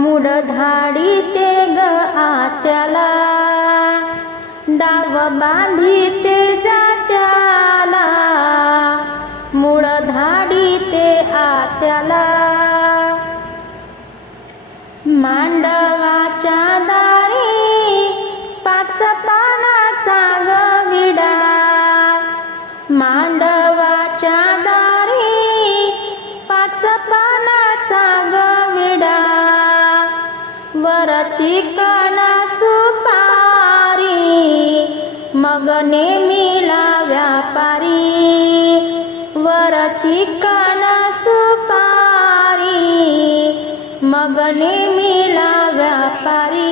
मुड धाडी ते ग आत्याला. डाव बांधी ते जात्याला. मुळ धाडी ते आत्याला. मांड वर चिकना सुपारी मगने मिला व्यापारी. वर चिकन सुपारी मगने मिला व्यापारी.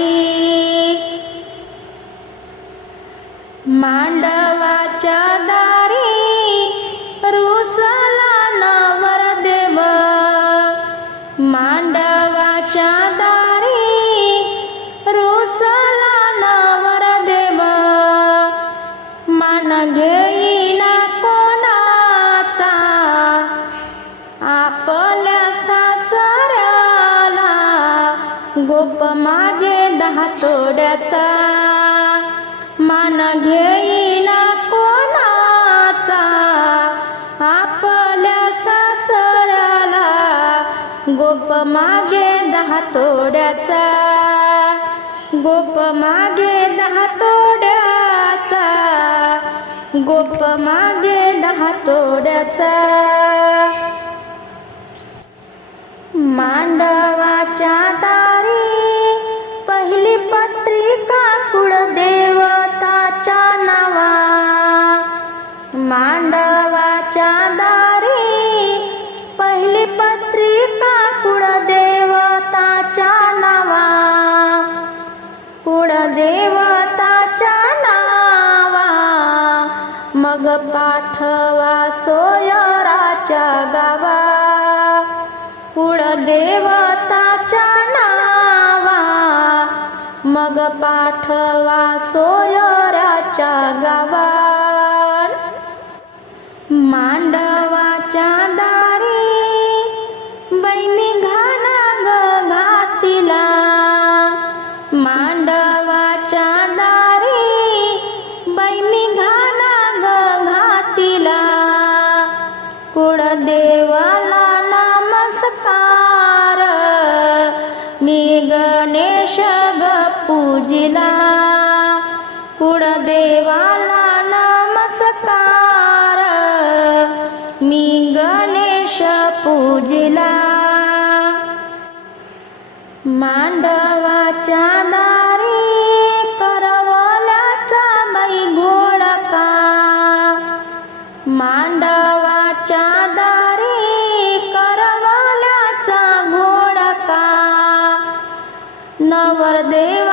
मांडा घेईना कोणाचा? आपल्या सासऱ्याला गोप मागे दहा तोड्याचा. मान घेईना कोणाचा? आपल्या सासऱ्याला गोप मागे दहा तोड्याचा. गोप मागे दहा तोड्या गोप मागे दहा तोड्याचा. मग पाठवा सोयराच्या गावा. कुळदेवताच्या नावा. मग पाठवा सोयराच्या गावा. मांड नमस्कार मी गणेश पूजिला. मांडवाच्या दारी करवलाचा मै घोडका. मांडवाच्या दारी करवलाचा घोडका. नवरदेव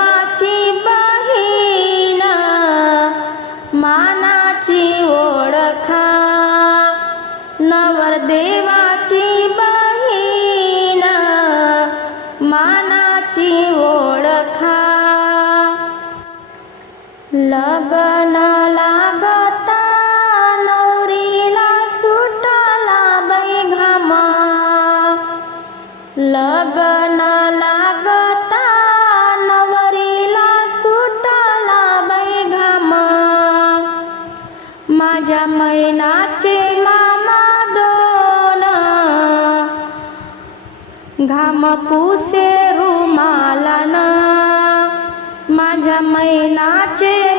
घाम पुसे रुमालाना माझ्या मैनाचे